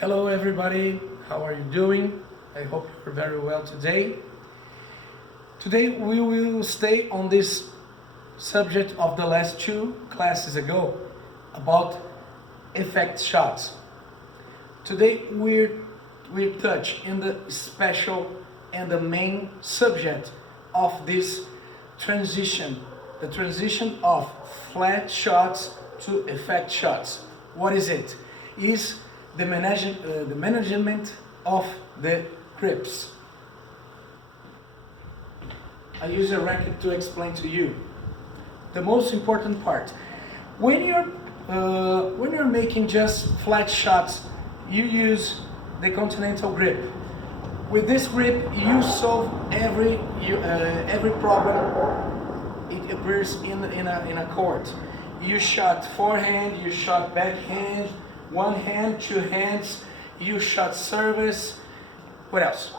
Hello everybody, how are you doing? I hope you're very well today. Today we will stay on this subject of the last two classes ago about effect shots. Today we touch in the special and the main subject of this transition, the transition of flat shots to effect shots. What is it? Is the management of the grips. I use a racket to explain to you the most important part. When you're making just flat shots, you use the continental grip. With this grip, you solve every problem. It appears in a court. You shot forehand, you shot backhand, one hand, two hands, you shot service. What else?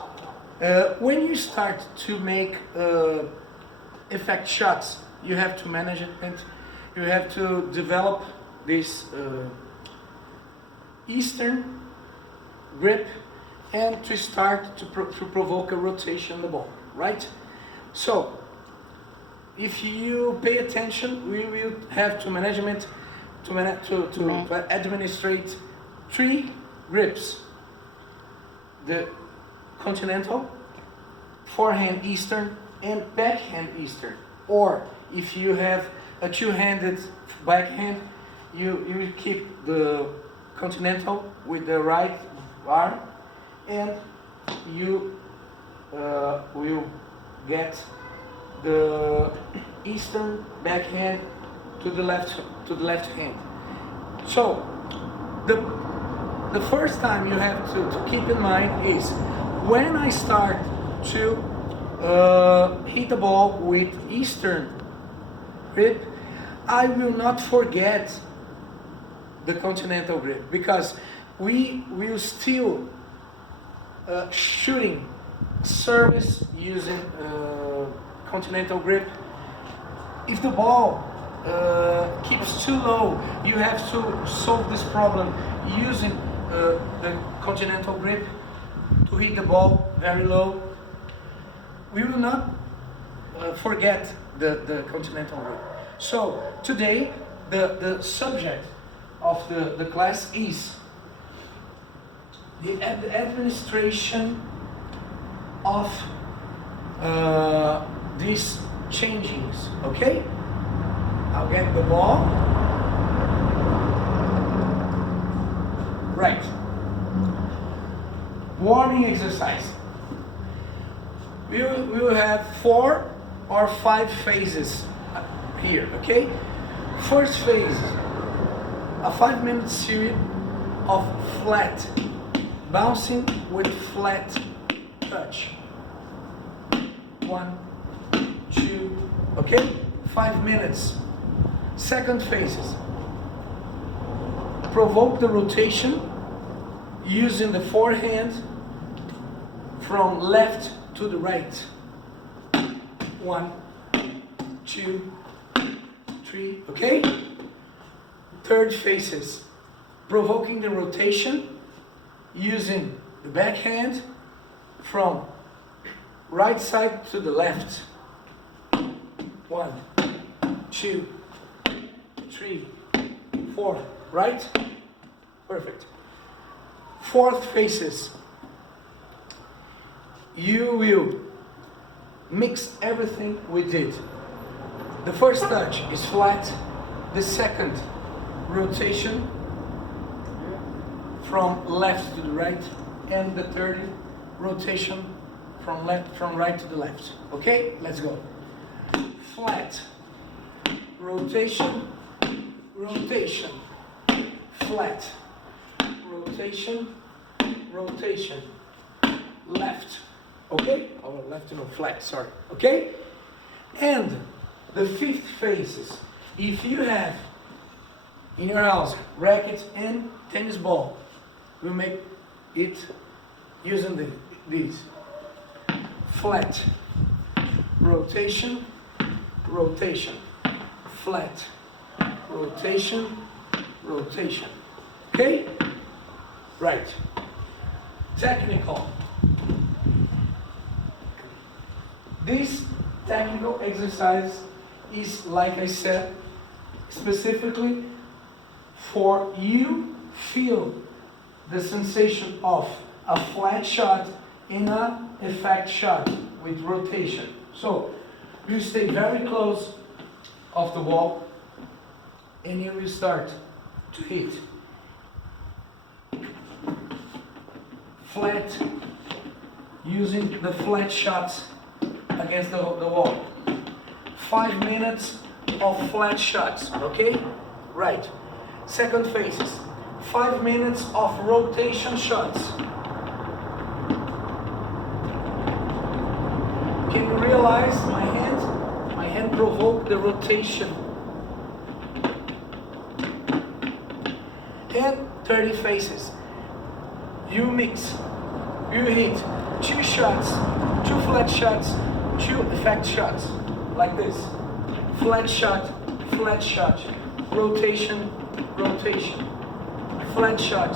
When you start to make effect shots, you have to manage it, you have to develop this eastern grip and to start to provoke a rotation in the ball, right? So, if you pay attention, we will have to administrate three grips: the continental, forehand eastern, and backhand eastern. Or if you have a two-handed backhand, you keep the continental with the right arm, and you will get the eastern backhand to the left hand. So the first time you have to keep in mind is when I start to hit the ball with eastern grip, I will not forget the continental grip, because we will still shooting service using continental grip. If the ball keeps too low, you have to solve this problem using the continental grip to hit the ball very low. We will not forget the continental grip. So today the subject of the class is the administration of these changings. Okay, I'll get the ball. Right. Warming exercise. We will have 4 or 5 phases here. Okay. First phase, a 5-minute series of flat bouncing with flat touch. 1, 2, okay? 5 minutes. Second phases. Provoke the rotation using the forehand from left to the right. 1, 2, 3, okay? Third phases. Provoking the rotation using the backhand from right side to the left. 1, 2, 3, 4, right? Perfect. Fourth phases. You will mix everything we did. The first touch is flat. The second, rotation from left to the right, and the third, rotation from right to the left. Okay, let's go. Flat, rotation, rotation, flat, rotation, rotation, left. Okay, or left, no, flat, sorry. Okay, and the fifth phases. If you have in your house racket and tennis ball, we'll make it using these. Flat, rotation, rotation, flat, rotation, rotation. Okay? Right. Technical. This technical exercise is, like I said, specifically for you feel the sensation of a flat shot and a effect shot with rotation. So you stay very close of the wall and you will start to hit flat, using the flat shots against the wall. 5 minutes of flat shots, okay? Right. Second phases. 5 minutes of rotation shots. Can you realize my hand? My hand provoked the rotation. And 30 phases. You mix. You hit 2 shots, 2 flat shots, 2 effect shots. Like this. Flat shot, rotation, rotation. Flat shot,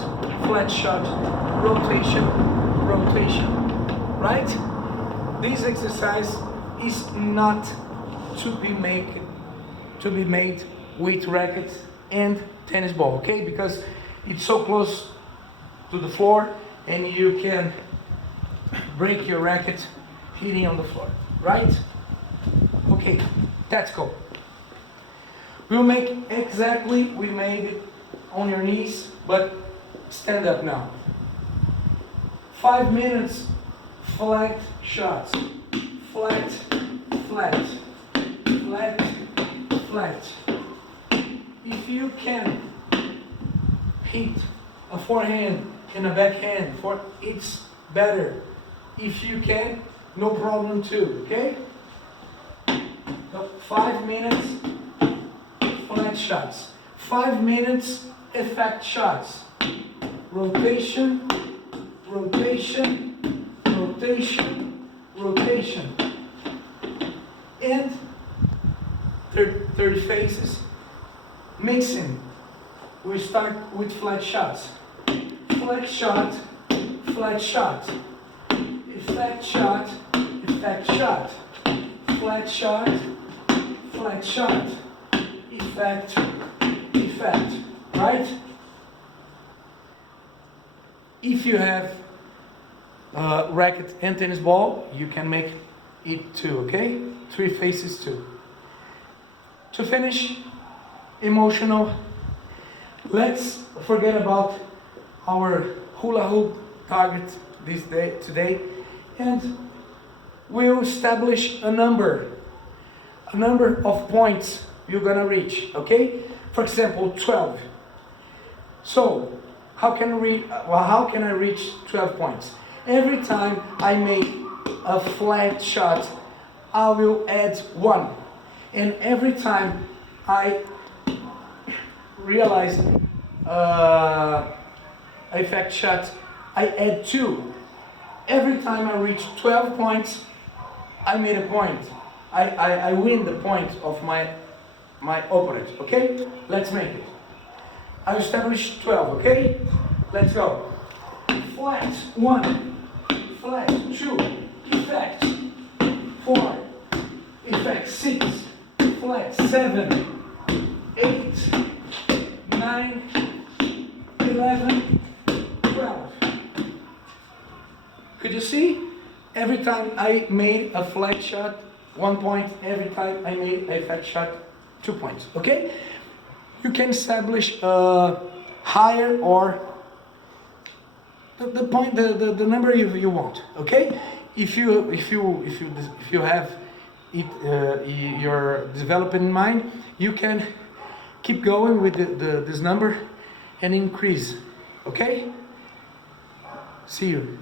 rotation, rotation. Right? This exercise is not to be made with rackets and tennis ball, okay? Because it's so close to the floor and you can break your racket hitting on the floor, right? Okay, that's cool. We'll make exactly, we made it on your knees, but stand up now. 5 minutes, flat shots. Flat, flat, flat, flat. If you can hit a forehand and a backhand, it's better. If you can, no problem too, okay? So 5 minutes, flat shots. 5 minutes, effect shots. Rotation, rotation, rotation, rotation. And 30 phases. Mixing. We start with flat shots. Flat shot, flat shot. Effect shot, effect shot. Flat shot, flat shot. Effect, effect. Right? If you have racket and tennis ball, you can make it too, okay? 3 phases too. To finish, emotional. Let's forget about our hula hoop target today, and we'll establish a number of points you're gonna reach, okay? For example, 12. So, how can I reach 12 points? Every time I make a flat shot, I will add 1. And every time I realize effect shot, I add 2. Every time I reach 12 points, I made a point. I win the point of my opponent, okay? Let's make it. I established 12, okay? Let's go. Flat, 1. Flat, 2. Effect, 4. Effect, 6. Flat, 7. 8. 9. 11. 12. Could you see? Every time I made a flat shot, 1 point. Every time I made a effect shot, 2 points, okay? You can establish higher or the number you want, okay? If you have it your development in mind, you can keep going with this number and increase, okay? See you.